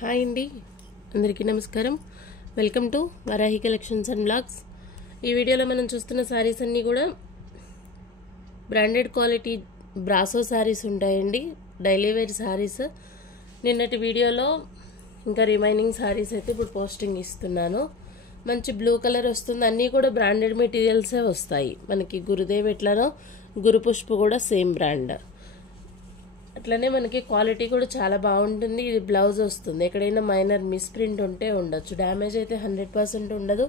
Hi అండి, అందరికీ నమస్కారం. Welcome to Varahi collections and blogs. ఈ వీడియోలో మనం చూస్తున్న శారీస్ అన్నీ కూడా బ్రాండెడ్ క్వాలిటీ బ్రాసో శారీస్ ఉంటాయండి, డైలీ వేర్ శారీస్. నిన్నటి వీడియోలో ఇంకా రిమైనింగ్ శారీస్ అయితే ఇప్పుడు పోస్టింగ్ ఇస్తున్నాను. మంచి బ్లూ కలర్ వస్తుంది, అన్నీ కూడా బ్రాండెడ్ మెటీరియల్సే వస్తాయి మనకి. గురుదేవ్ ఎట్లానో గురుపుష్ప కూడా సేమ్ బ్రాండ్. అట్లనే మనకి క్వాలిటీ కూడా చాలా బాగుంటుంది. ఇది బ్లౌజ్ వస్తుంది, ఎక్కడైనా మైనర్ మిస్ప్రింట్ ఉంటే ఉండొచ్చు. డ్యామేజ్ అయితే 100% ఉండదు.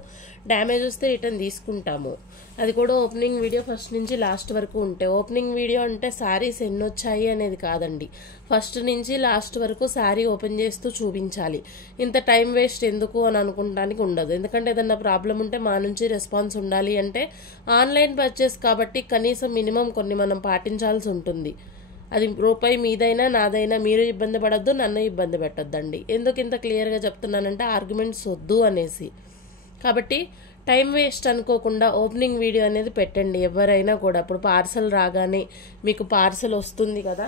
డ్యామేజ్ వస్తే రిటర్న్ తీసుకుంటాము. అది కూడా ఓపెనింగ్ వీడియో ఫస్ట్ నుంచి లాస్ట్ వరకు ఉంటాయి. ఓపెనింగ్ వీడియో అంటే శారీస్ ఎన్ని వచ్చాయి అనేది కాదండి, ఫస్ట్ నుంచి లాస్ట్ వరకు శారీ ఓపెన్ చేస్తూ చూపించాలి. ఇంత టైం వేస్ట్ ఎందుకు అని అనుకోవడానికి ఉండదు. ఎందుకంటే ఏదన్నా ప్రాబ్లం ఉంటే మా నుంచి రెస్పాన్స్ ఉండాలి. అంటే ఆన్లైన్ పర్చేస్ కాబట్టి కనీసం మినిమం కొన్ని మనం పాటించాల్సి ఉంటుంది. అది రూపాయి మీదైనా నాదైనా మీరు ఇబ్బంది పడద్దు, నన్ను ఇబ్బంది పెట్టొద్దండి. ఎందుకు ఇంత క్లియర్గా చెప్తున్నానంటే ఆర్గ్యుమెంట్స్ వద్దు అనేసి. కాబట్టి టైం వేస్ట్ అనుకోకుండా ఓపెనింగ్ వీడియో అనేది పెట్టండి ఎవరైనా కూడా. ఇప్పుడు పార్సల్ రాగానే మీకు పార్సల్ వస్తుంది కదా,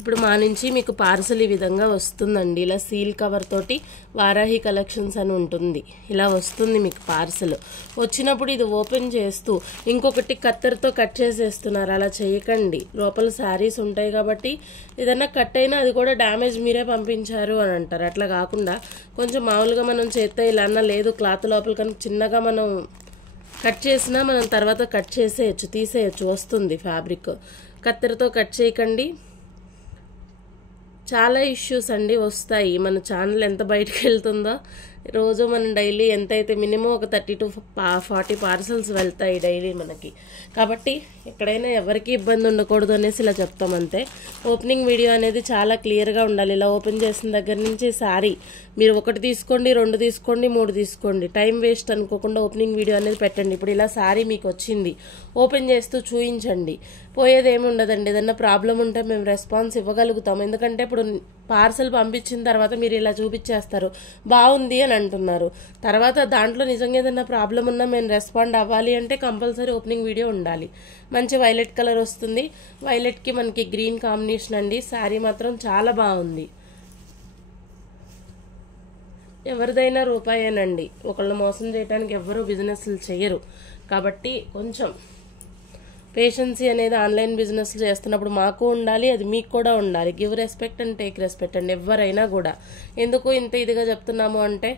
ఇప్పుడు మా నుంచి మీకు పార్సల్ ఈ విధంగా వస్తుందండి. ఇలా సీల్ కవర్ తోటి వారాహి కలెక్షన్స్ అని ఉంటుంది. ఇలా వస్తుంది మీకు పార్సల్. వచ్చినప్పుడు ఇది ఓపెన్ చేస్తూ ఇంకొకటి కత్తెరతో కట్ చేసేస్తున్నారు. అలా చేయకండి. లోపల శారీస్ ఉంటాయి కాబట్టి ఏదన్నా కట్ అయినా అది కూడా డ్యామేజ్ మీరే పంపించారు అని అంటారు. అట్లా కాకుండా కొంచెం మామూలుగా మనం చేస్తే ఇలా అన్నా లేదు, క్లాత్ లోపల కనుక చిన్నగా మనం కట్ చేసినా మనం తర్వాత కట్ చేసేయచ్చు, తీసేయచ్చు, వస్తుంది ఫ్యాబ్రిక్. కత్తెరతో కట్ చేయకండి. చాలా ఇష్యూస్ అండి వస్తాయి. మన ఛానల్ ఎంత బయటకు వెళ్తుందో, రోజు మనం డైలీ ఎంతైతే మినిమం ఒక 30 to 40 పార్సల్స్ వెళ్తాయి డైలీ మనకి. కాబట్టి ఎక్కడైనా ఎవరికి ఇబ్బంది ఉండకూడదు అనేసి ఇలా చెప్తాం అంతే. ఓపెనింగ్ వీడియో అనేది చాలా క్లియర్గా ఉండాలి. ఇలా ఓపెన్ చేసిన దగ్గర నుంచి శారీ మీరు 1 తీసుకోండి, 2 తీసుకోండి, 3 తీసుకోండి. టైం వేస్ట్ అనుకోకుండా ఓపెనింగ్ వీడియో అనేది పెట్టండి. ఇప్పుడు ఇలా శారీ మీకు వచ్చింది, ఓపెన్ చేస్తూ చూయించండి. పోయేది ఏమి ఉండదండి. ఏదన్నా ప్రాబ్లం ఉంటే మేము రెస్పాన్స్ ఇవ్వగలుగుతాం. ఎందుకంటే ఇప్పుడు పార్సల్ పంపించిన తర్వాత మీరు ఇలా చూపించేస్తారు, బాగుంది అని అంటున్నారు. తర్వాత దాంట్లో నిజంగా ఏదన్నా ప్రాబ్లం ఉన్నా మేము రెస్పాండ్ అవ్వాలి అంటే కంపల్సరీ ఓపెనింగ్ వీడియో ఉండాలి. మంచి వైలెట్ కలర్ వస్తుంది, వైలెట్కి మనకి గ్రీన్ కాంబినేషన్ అండి. శారీ మాత్రం చాలా బాగుంది. ఎవరిదైనా రూపాయేనండి, ఒకళ్ళని మోసం చేయడానికి ఎవరు బిజినెస్లు చేయరు. కాబట్టి కొంచెం పేషెన్సీ అనేది ఆన్లైన్ బిజినెస్ చేస్తున్నప్పుడు మాకు ఉండాలి, అది మీకు కూడా ఉండాలి. Give respect and take respect అండి ఎవరైనా కూడా. ఎందుకు ఇంత ఇదిగా చెప్తున్నాము అంటే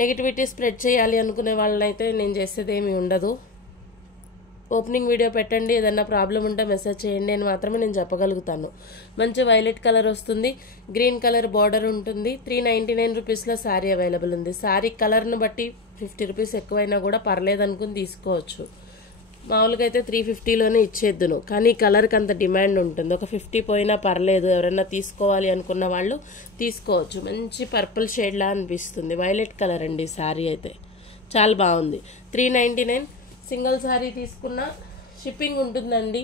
నెగిటివిటీ స్ప్రెడ్ చేయాలి అనుకునే వాళ్ళనైతే నేను చేసేది ఏమీ ఉండదు. ఓపెనింగ్ వీడియో పెట్టండి, ఏదన్నా ప్రాబ్లం ఉంటే మెసేజ్ చేయండి అని మాత్రమే నేను చెప్పగలుగుతాను. మంచి వైలెట్ కలర్ వస్తుంది, గ్రీన్ కలర్ బార్డర్ ఉంటుంది. 399 రూపీస్లో శారీ అవైలబుల్ ఉంది. శారీ కలర్ను బట్టి 50 రూపీస్ ఎక్కువైనా కూడా పర్లేదు అనుకుని తీసుకోవచ్చు. మామూలుగా అయితే 350లోనే ఇచ్చేద్దును, కానీ కలర్కి అంత డిమాండ్ ఉంటుంది. ఒక 50 పోయినా పర్లేదు, ఎవరైనా తీసుకోవాలి అనుకున్న వాళ్ళు తీసుకోవచ్చు. మంచి పర్పుల్ షేడ్లా అనిపిస్తుంది. వైలెట్ కలర్ అండి శారీ అయితే చాలా బాగుంది. 399. సింగిల్ శారీ తీసుకున్న షిప్పింగ్ ఉంటుందండి.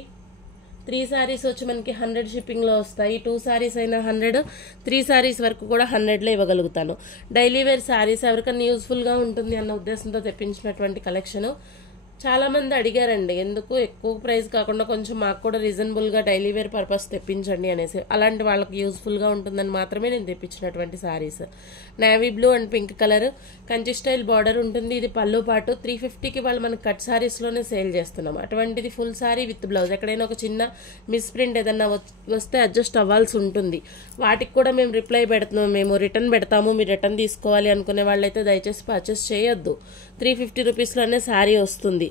3 శారీస్ వచ్చి మనకి 100 షిప్పింగ్లో వస్తాయి. 2 శారీస్ అయినా 100, 3 శారీస్ వరకు కూడా 100లో ఇవ్వగలుగుతాను. డైలీ వేర్ శారీస్ ఎవరికన్నా యూస్ఫుల్గా ఉంటుంది అన్న ఉద్దేశంతో తెప్పించినటువంటి కలెక్షను. చాలా మంది అడిగారండి, ఎందుకు ఎక్కువ ప్రైస్ కాకుండా కొంచెం మాకు కూడా రీజనబుల్గా డైలీ వేర్ పర్పస్ తెప్పించండి అనేసి. అలాంటి వాళ్ళకి యూస్ఫుల్గా ఉంటుందని మాత్రమే నేను తెప్పించినటువంటి saris. Navy blue and pink colour, Kanchi style border ఉంటుంది. ఇది పళ్ళు పాటు. 350కి వాళ్ళు మనకి కట్ శారీస్లోనే సేల్ చేస్తున్నాం. అటువంటిది ఫుల్ శారీ విత్ బ్లౌజ్. ఎక్కడైనా ఒక చిన్న మిస్ప్రింట్ ఏదన్నా వస్తే అడ్జస్ట్ అవ్వాల్సి ఉంటుంది. వాటికి కూడా మేము రిప్లై పెడుతున్నాం, మేము రిటర్న్ పెడతాము, మీరు రిటర్న్ తీసుకోవాలి అనుకునే వాళ్ళైతే దయచేసి పర్చేస్ చేయొద్దు. 350 రూపీస్లోనే శారీ వస్తుంది.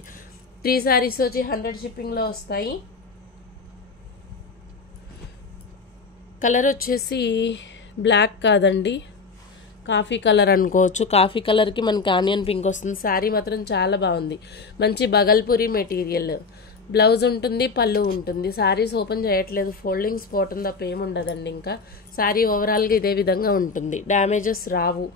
3 శారీస్ వచ్చి 100 షిప్పింగ్లో వస్తాయి. కలర్ వచ్చేసి బ్లాక్ కాదండి, కాఫీ కలర్ అనుకోవచ్చు. కాఫీ కలర్కి మనకి ఆనియన్ పింక్ వస్తుంది. శారీ మాత్రం చాలా బాగుంది. మంచి బగల్పూరి మెటీరియల్. బ్లౌజ్ ఉంటుంది, పళ్ళు ఉంటుంది. శారీస్ ఓపెన్ చేయట్లేదు, ఫోల్డింగ్స్ పోవటం తప్ప ఏముండదండి. ఇంకా శారీ ఓవరాల్గా ఇదే విధంగా ఉంటుంది, డ్యామేజెస్ రావు.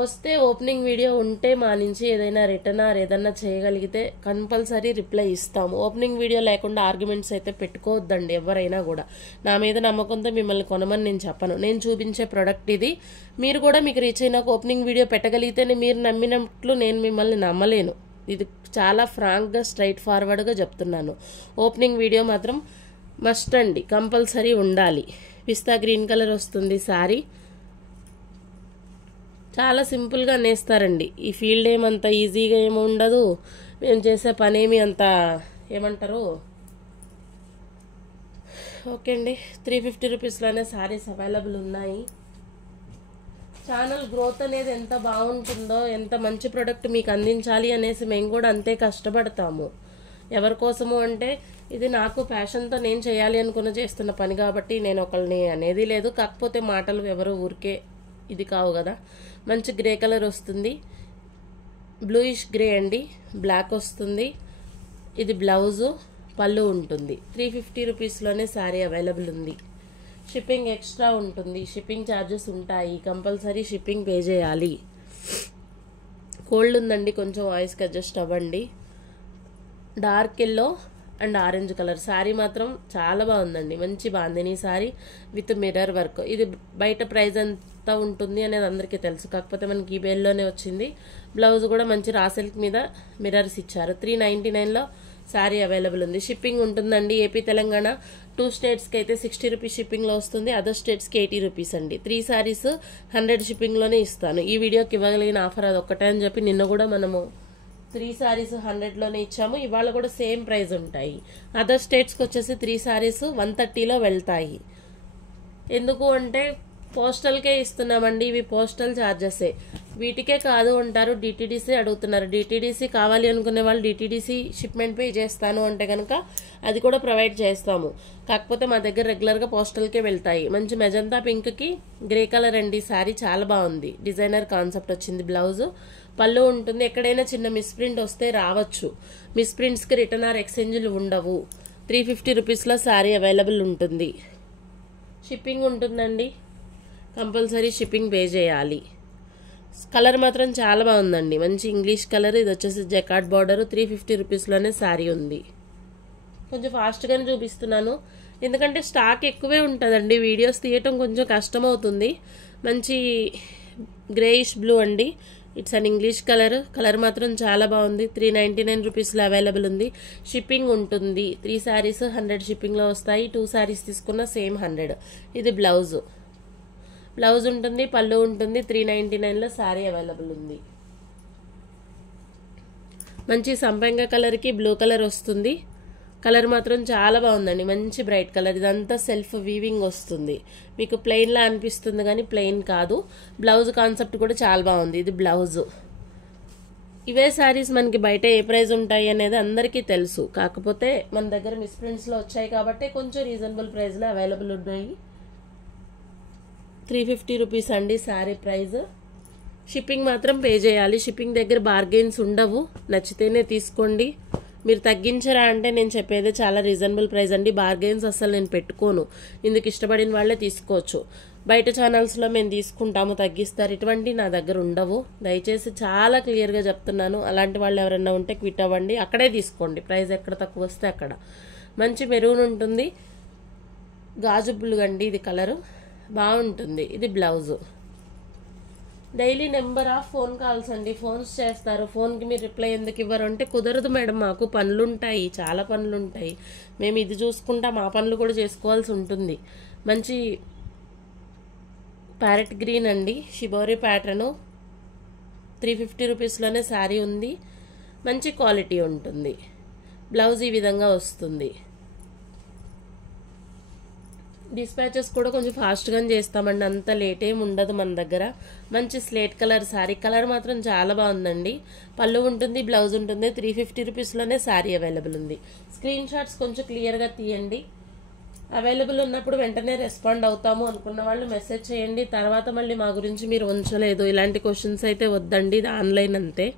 వస్తే ఓపెనింగ్ వీడియో ఉంటే మా నుంచి ఏదైనా రిటర్న్ ఆర్ ఏదన్నా చేయగలిగితే కంపల్సరీ రిప్లై ఇస్తాము. ఓపెనింగ్ వీడియో లేకుండా ఆర్గ్యుమెంట్స్ అయితే పెట్టుకోవద్దండి ఎవరైనా కూడా. నా మీద నమ్మకంతో మిమ్మల్ని కొనమని నేను చెప్పను. నేను చూపించే ప్రోడక్ట్ ఇది. మీరు కూడా మీకు రీచ్ అయిన ఓపెనింగ్ వీడియో పెట్టగలిగితేనే మీరు నమ్మినట్లు నేను మిమ్మల్ని నమ్మలేను. ఇది చాలా ఫ్రాంక్గా స్ట్రైట్ ఫార్వర్డ్గా చెప్తున్నాను. ఓపెనింగ్ వీడియో మాత్రం మస్ట్ అండి, కంపల్సరీ ఉండాలి. పిస్తా గ్రీన్ కలర్ వస్తుంది శారీ. చాలా సింపుల్గా నేస్తారండి. ఈ ఫీల్డ్ ఏమంత ఈజీగా ఏమి ఉండదు. మేము చేసే పని ఏమి అంత ఏమంటారు. ఓకే అండి, 350 రూపీస్లోనే శారీస్ అవైలబుల్ ఉన్నాయి. ఛానల్ గ్రోత్ అనేది ఎంత బాగుంటుందో, ఎంత మంచి ప్రోడక్ట్ మీకు అందించాలి అనేసి మేము కూడా అంతే కష్టపడతాము. ఎవరి కోసము అంటే ఇది నాకు ప్యాషన్తో నేను చేయాలి అనుకున్న చేస్తున్న పని కాబట్టి నేను ఒకళ్ళని అనేది లేదు. కాకపోతే మాటలు ఎవరు ఊరికే ఇది కావు కదా. మంచి గ్రే కలర్ వస్తుంది, బ్లూయిష్ గ్రే అండి, బ్లాక్ వస్తుంది. ఇది బ్లౌజు, పళ్ళు ఉంటుంది. 350 రూపీస్లోనే శారీ అవైలబుల్ ఉంది. షిప్పింగ్ ఎక్స్ట్రా ఉంటుంది, షిప్పింగ్ ఛార్జెస్ ఉంటాయి, కంపల్సరీ షిప్పింగ్ పే చేయాలి. కోల్డ్ ఉందండి, కొంచెం వాయిస్కి అడ్జస్ట్ అవ్వండి. Dark yellow and orange colour sari మాత్రం చాలా బాగుందండి. మంచి bandhani sari with mirror work. ఇది బయట ప్రైస్ ఎంత ఉంటుంది అనేది అందరికీ తెలుసు, కాకపోతే మనకి ఈ బేల్లోనే వచ్చింది. బ్లౌజ్ కూడా మంచి రా సిల్క్ మీద మిర్రర్స్ ఇచ్చారు. 399లో శారీ అవైలబుల్ ఉంది. షిప్పింగ్ ఉంటుందండి. ఏపీ తెలంగాణ 2 స్టేట్స్కి అయితే 60 రూపీస్ షిప్పింగ్లో వస్తుంది. అదర్ స్టేట్స్కి 80 రూపీస్ అండి. 3 శారీస్ 100 షిప్పింగ్లోనే ఇస్తాను. ఈ వీడియోకి ఇవ్వగలిగిన ఆఫర్ అది ఒక్కటే అని చెప్పి నిన్న కూడా మనము 3 శారీస్ 100లోనే ఇచ్చాము. ఇవాళ కూడా సేమ్ ప్రైస్ ఉంటాయి. అదర్ స్టేట్స్కి వచ్చేసి 3 శారీస్ 130లో వెళ్తాయి. ఎందుకు అంటే పోస్టల్కే ఇస్తున్నామండి. ఇవి పోస్టల్ ఛార్జెసే, వీటికే కాదు అంటారు. డిటిడిసి అడుగుతున్నారు. డిటిడిసి కావాలి అనుకునే వాళ్ళు డిటిడిసి షిప్మెంట్ పే చేస్తాను అంటే కనుక అది కూడా ప్రొవైడ్ చేస్తాము. కాకపోతే మా దగ్గర రెగ్యులర్గా పోస్టల్కే వెళ్తాయి. మంచి మెజంతా పింక్కి గ్రే కలర్ అండి శారీ, చాలా బాగుంది. డిజైనర్ కాన్సెప్ట్ వచ్చింది. బ్లౌజ్, పళ్ళు ఉంటుంది. ఎక్కడైనా చిన్న మిస్ప్రింట్ వస్తే రావచ్చు. మిస్ప్రింట్స్కి రిటర్న్ ఆర్ ఎక్స్చేంజ్లు ఉండవు. 350 రూపీస్లో శారీ అవైలబుల్ ఉంటుంది. షిప్పింగ్ ఉంటుందండి, కంపల్సరీ షిప్పింగ్ పే చేయాలి. కలర్ మాత్రం చాలా బాగుందండి, మంచి ఇంగ్లీష్ కలర్. ఇది వచ్చేసి జకార్డ్ బార్డర్. 350 రూపీస్లోనే శారీ ఉంది. కొంచెం ఫాస్ట్గానే చూపిస్తున్నాను ఎందుకంటే స్టాక్ ఎక్కువే ఉంటుందండి. వీడియోస్ తీయటం కొంచెం కష్టం అవుతుంది. మంచి గ్రేయిష్ బ్లూ అండి. It's an English colour. Colour మాత్రం చాలా బాగుంది. 399 రూపీస్లో అవైలబుల్ ఉంది. షిప్పింగ్ ఉంటుంది. 3 శారీస్ 100 షిప్పింగ్లో వస్తాయి. 2 శారీస్ తీసుకున్న సేమ్ 100. ఇది బ్లౌజ్, బ్లౌజ్ ఉంటుంది, పళ్ళు ఉంటుంది. 399లో శారీ అవైలబుల్ ఉంది. మంచి సంపంగ కలర్కి బ్లూ కలర్ వస్తుంది. కలర్ మాత్రం చాలా బాగుందండి, మంచి బ్రైట్ కలర్. ఇదంతా సెల్ఫ్ వీవింగ్ వస్తుంది. మీకు ప్లెయిన్లా అనిపిస్తుంది కానీ ప్లెయిన్ కాదు. బ్లౌజ్ కాన్సెప్ట్ కూడా చాలా బాగుంది. ఇది బ్లౌజ్. ఇవే శారీస్ మనకి బయట ఏ ప్రైస్ ఉంటాయి అనేది అందరికీ తెలుసు. కాకపోతే మన దగ్గర మిస్ప్రింట్స్లో వచ్చాయి కాబట్టి కొంచెం రీజనబుల్ ప్రైస్లో అవైలబుల్ ఉన్నాయి. 350 రూపీస్ అండి శారీ ప్రైస్. షిప్పింగ్ మాత్రం పే చేయాలి. షిప్పింగ్ దగ్గర బార్గెన్స్ ఉండవు. నచ్చితేనే తీసుకోండి. మీరు తగ్గించరా అంటే నేను చెప్పేది చాలా రీజనబుల్ ప్రైస్ అండి. బార్గెన్స్ అసలు నేను పెట్టుకోను. ఇందుకు ఇష్టపడిన వాళ్ళే తీసుకోవచ్చు. బయట ఛానల్స్లో మేము తీసుకుంటాము, తగ్గిస్తారు. ఇటువంటి నా దగ్గర ఉండవు. దయచేసి చాలా క్లియర్గా చెప్తున్నాను. అలాంటి వాళ్ళు ఎవరైనా ఉంటే క్విట్ అవ్వండి, అక్కడే తీసుకోండి. ప్రైస్ ఎక్కడ తక్కువ వస్తే అక్కడ. మంచి మెరూన్ ఉంటుంది, గాజు బ్లూ అండి ఇది కలరు, బాగుంటుంది. ఇది blouse. Daily number of phone calls అండి. ఫోన్స్ చేస్తారు. ఫోన్కి మీరు రిప్లై ఎందుకు ఇవ్వరు అంటే కుదరదు మేడం, మాకు పనులుంటాయి, చాలా పనులుంటాయి. మేము ఇది చూసుకుంటా మా పనులు కూడా చేసుకోవాల్సి ఉంటుంది. మంచి ప్యారెట్ గ్రీన్ అండి, షిబోరి ప్యాటర్ను. 350 రూపీస్లోనే శారీ ఉంది. మంచి క్వాలిటీ ఉంటుంది. బ్లౌజ్ ఈ విధంగా వస్తుంది. డిస్పాచెస్ కూడా కొంచెం ఫాస్ట్గానే చేస్తామండి, అంత లేట్ ఏమి ఉండదు మన దగ్గర. మంచి స్లేట్ కలర్ శారీ. కలర్ మాత్రం చాలా బాగుందండి. పళ్ళు ఉంటుంది, బ్లౌజ్ ఉంటుంది. 350 రూపీస్లోనే శారీ అవైలబుల్ ఉంది. స్క్రీన్ షాట్స్ కొంచెం క్లియర్గా తీయండి. అవైలబుల్ ఉన్నప్పుడు వెంటనే రెస్పాండ్ అవుతాము అనుకున్న వాళ్ళు మెసేజ్ చేయండి. తర్వాత మళ్ళీ మా గురించి మీరు ఉంచలేదు ఇలాంటి క్వశ్చన్స్ అయితే వద్దండి, ఇది ఆన్లైన్ అంతే.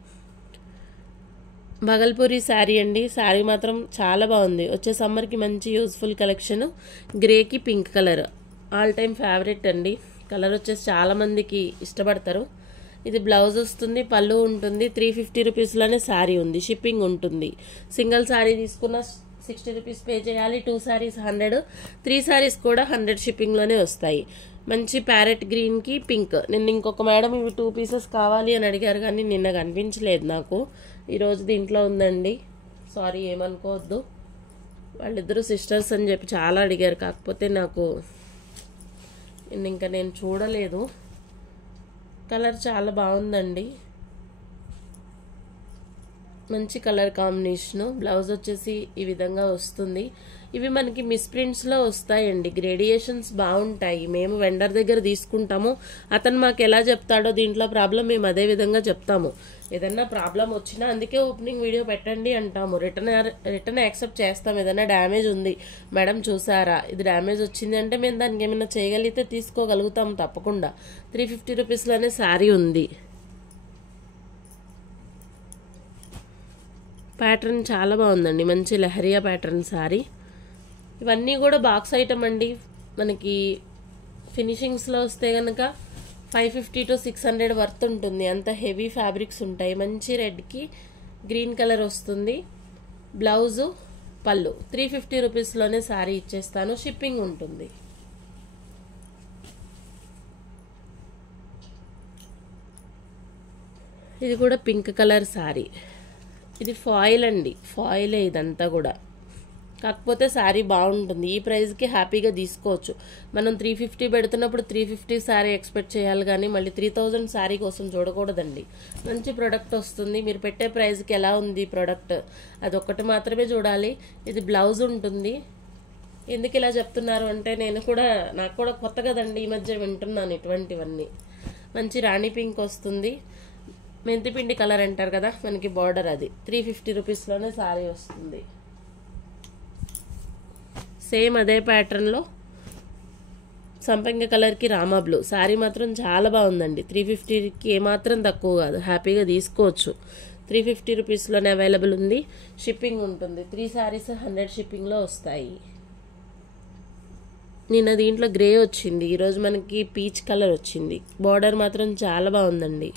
భగల్పూరి శారీ అండి. శారీ మాత్రం చాలా బాగుంది. వచ్చే సమ్మర్కి మంచి యూజ్ఫుల్ కలెక్షన్. గ్రేకి pink colour all time favourite అండి. కలర్ వచ్చేసి చాలా మందికి ఇష్టపడతారు. ఇది బ్లౌజ్ వస్తుంది, పళ్ళు ఉంటుంది. 350 రూపీస్లోనే శారీ ఉంది. షిప్పింగ్ ఉంటుంది. సింగిల్ శారీ తీసుకున్న 60 రూపీస్ పే చేయాలి. 2 శారీస్ 100, 3 శారీస్ కూడా 100 షిప్పింగ్లోనే వస్తాయి. మంచి ప్యారెట్ గ్రీన్కి పింక్. నిన్న ఇంకొక మేడం ఇవి 2 పీసెస్ కావాలి అని అడిగారు కానీ నిన్న కనిపించలేదు నాకు. ఈరోజు దీంట్లో ఉందండి, సారీ ఏమనుకోవద్దు. వాళ్ళిద్దరూ సిస్టర్స్ అని చెప్పి చాలా అడిగారు, కాకపోతే నాకు ఇంకా నేను చూడలేదు. కలర్ చాలా బాగుందండి, మంచి కలర్ కాంబినేషను. బ్లౌజ్ వచ్చేసి ఈ విధంగా వస్తుంది. ఇవి మనకి మిస్ప్రింట్స్లో వస్తాయండి, గ్రేడియేషన్స్ బాగుంటాయి. మేము వెండర్ దగ్గర తీసుకుంటాము, అతను మాకు ఎలా చెప్తాడో దీంట్లో ప్రాబ్లం మేము అదే విధంగా చెప్తాము. ఏదన్నా ప్రాబ్లం వచ్చినా అందుకే ఓపెనింగ్ వీడియో పెట్టండి అంటాము. రిటర్న్ యాక్సెప్ట్ చేస్తాం. ఏదైనా డ్యామేజ్ ఉంది మేడం చూసారా, ఇది డ్యామేజ్ వచ్చింది అంటే మేము దానికి ఏమైనా చేయగలిగితే తీసుకోగలుగుతాము తప్పకుండా. 350 రూపీస్లోనే శారీ ఉంది. ప్యాటర్న్ చాలా బాగుందండి, మంచి లెహరియా ప్యాటర్న్ శారీ. ఇవన్నీ కూడా బాక్స్ ఐటమ్ అండి. మనకి ఫినిషింగ్స్లో వస్తే కనుక 550 to 600 వర్త్ ఉంటుంది. అంత హెవీ ఫ్యాబ్రిక్స్ ఉంటాయి. మంచి రెడ్కి గ్రీన్ కలర్ వస్తుంది. బ్లౌజు పళ్ళు 350 రూపీస్లోనే శారీ ఇచ్చేస్తాను, షిప్పింగ్ ఉంటుంది. ఇది కూడా పింక్ కలర్ శారీ. ఇది ఫాయిల్ అండి, ఫాయిలే ఇదంతా కూడా, కాకపోతే శారీ బాగుంటుంది. ఈ ప్రైస్కి హ్యాపీగా తీసుకోవచ్చు. మనం 350 పెడుతున్నప్పుడు 350 శారీ ఎక్స్పెక్ట్ చేయాలి, కానీ మళ్ళీ 3000 శారీ కోసం చూడకూడదండి. మంచి ప్రోడక్ట్ వస్తుంది. మీరు పెట్టే ప్రైస్కి ఎలా ఉంది ప్రోడక్ట్, అదొక్కటి మాత్రమే చూడాలి. ఇది బ్లౌజ్ ఉంటుంది. ఎందుకు ఇలా చెప్తున్నారు అంటే నాకు కూడా కొత్త కదండి, ఈ మధ్య వింటున్నాను ఇటువంటివన్నీ. మంచి రాణి పింక్ వస్తుంది, మెంతిపిండి కలర్ అంటారు కదా మనకి బార్డర్, అది 350 రూపీస్లోనే శారీ వస్తుంది. సేమ్ అదే ప్యాటర్న్లో సంపంగి కలర్కి రామా బ్లూ శారీ మాత్రం చాలా బాగుందండి. 350కి ఏమాత్రం తక్కువ కాదు, హ్యాపీగా తీసుకోవచ్చు. 350 రూపీస్లోనే అవైలబుల్ ఉంది, షిప్పింగ్ ఉంటుంది. 3 శారీస్ 100 షిప్పింగ్లో వస్తాయి. నిన్న దీంట్లో గ్రే వచ్చింది, ఈరోజు మనకి పీచ్ కలర్ వచ్చింది. బార్డర్ మాత్రం చాలా బాగుందండి.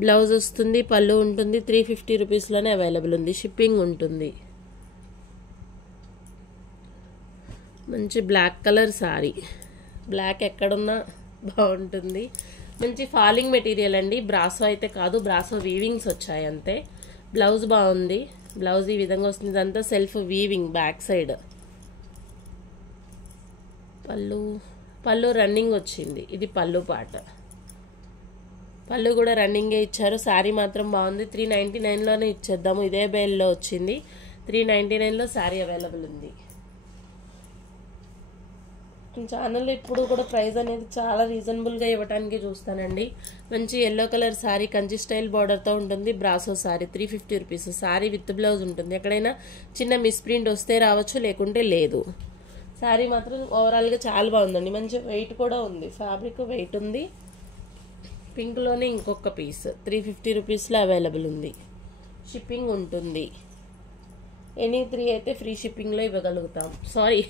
బ్లౌజ్ వస్తుంది, పళ్ళు ఉంటుంది. 350 రూపీస్లోనే అవైలబుల్ ఉంది, షిప్పింగ్ ఉంటుంది. మంచి బ్లాక్ కలర్ శారీ, బ్లాక్ ఎక్కడున్నా బాగుంటుంది. మంచి ఫాలింగ్ మెటీరియల్ అండి, బ్రాసో అయితే కాదు, బ్రాసో వీవింగ్స్ వచ్చాయి అంతే. బ్లౌజ్ బాగుంది, బ్లౌజ్ ఈ విధంగా వస్తుంది. ఇదంతా సెల్ఫ్ వీవింగ్ బ్యాక్ సైడ్. పళ్ళు రన్నింగ్ వచ్చింది, ఇది పళ్ళు పాట. పళ్ళు కూడా రన్నింగే ఇచ్చారు. శారీ మాత్రం బాగుంది. 399లోనే ఇచ్చేద్దాము, ఇదే బేల్లో వచ్చింది. 399లో శారీ అవైలబుల్ ఉంది. ఛానల్లో ఇప్పుడు కూడా ప్రైస్ అనేది చాలా రీజనబుల్గా ఇవ్వడానికి చూస్తానండి. మంచి yellow colour sari, Kanchi style బార్డర్తో ఉంటుంది. Brasso sari 350 rupees. Sari with blouse ఉంటుంది. ఎక్కడైనా చిన్న మిస్ప్రింట్ వస్తే రావచ్చు, లేకుంటే లేదు. శారీ మాత్రం ఓవరాల్గా చాలా బాగుందండి. మంచి వెయిట్ కూడా ఉంది, ఫ్యాబ్రిక్ వెయిట్ ఉంది. పింక్లోనే ఇంకొక పీస్ 350 రూపీస్లో అవైలబుల్ ఉంది, షిప్పింగ్ ఉంటుంది. ఎనీ 3 అయితే ఫ్రీ షిప్పింగ్లో ఇవ్వగలుగుతాం. Sorry,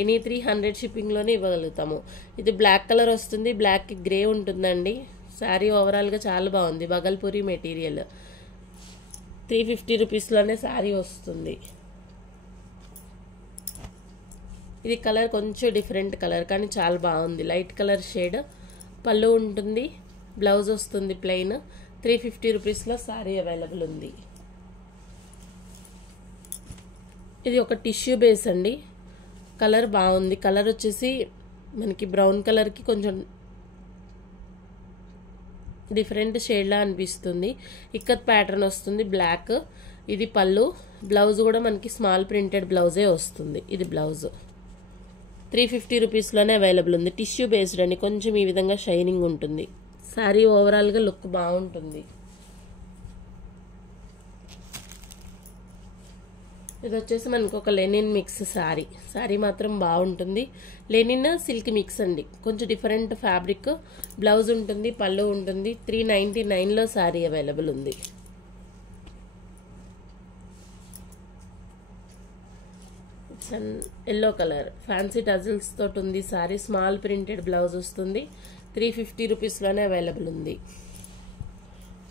any 3 100 షిప్పింగ్లోనే ఇవ్వగలుగుతాము. ఇది బ్లాక్ కలర్ వస్తుంది, బ్లాక్కి గ్రే ఉంటుందండి. శారీ ఓవరాల్గా చాలా బాగుంది, బగల్పూరి మెటీరియల్. 350 రూపీస్లోనే శారీ వస్తుంది. ఇది కలర్ కొంచెం డిఫరెంట్ కలర్, కానీ చాలా బాగుంది, లైట్ కలర్ షేడ్. పళ్ళు ఉంటుంది, బ్లౌజ్ వస్తుంది ప్లెయిన్. 350 రూపీస్లో శారీ అవైలబుల్ ఉంది. ఇది ఒక టిష్యూ బేస్ అండి, కలర్ బాగుంది. కలర్ వచ్చేసి మనకి బ్రౌన్ కలర్కి కొంచెం డిఫరెంట్ షేడ్లా అనిపిస్తుంది. ఇక్కత్ ప్యాటర్న్ వస్తుంది, బ్లాక్. ఇది పళ్ళు, బ్లౌజ్ కూడా మనకి స్మాల్ ప్రింటెడ్ బ్లౌజే వస్తుంది. ఇది బ్లౌజ్ 350 రూపీస్లోనే అవైలబుల్ ఉంది. టిష్యూ బేస్డ్ అండి, కొంచెం ఈ విధంగా షైనింగ్ ఉంటుంది. శారీ ఓవరాల్గా లుక్ బాగుంటుంది. ఇది వచ్చేసి మనకు ఒక లెనిన్ మిక్స్ శారీ. శారీ మాత్రం బాగుంటుంది. లెనిన్ సిల్క్ మిక్స్ అండి, కొంచెం డిఫరెంట్ ఫ్యాబ్రిక్. బ్లౌజ్ ఉంటుంది, పళ్ళు ఉంటుంది. 399లో శారీ అవైలబుల్ ఉంది. ఎల్లో కలర్ ఫ్యాన్సీ టజిల్స్ తోటి ఉంది శారీ. స్మాల్ ప్రింటెడ్ బ్లౌజ్ వస్తుంది. 350 రూపీస్లోనే అవైలబుల్ ఉంది.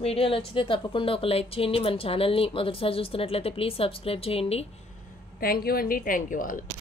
వీడియో నచ్చితే తప్పకుండా ఒక లైక్ చేయండి. మన ఛానల్ని మొదటిసారి చూస్తున్నట్లయితే ప్లీజ్ సబ్స్క్రైబ్ చేయండి. థ్యాంక్ యూ అండి, థ్యాంక్ యూ ఆల్.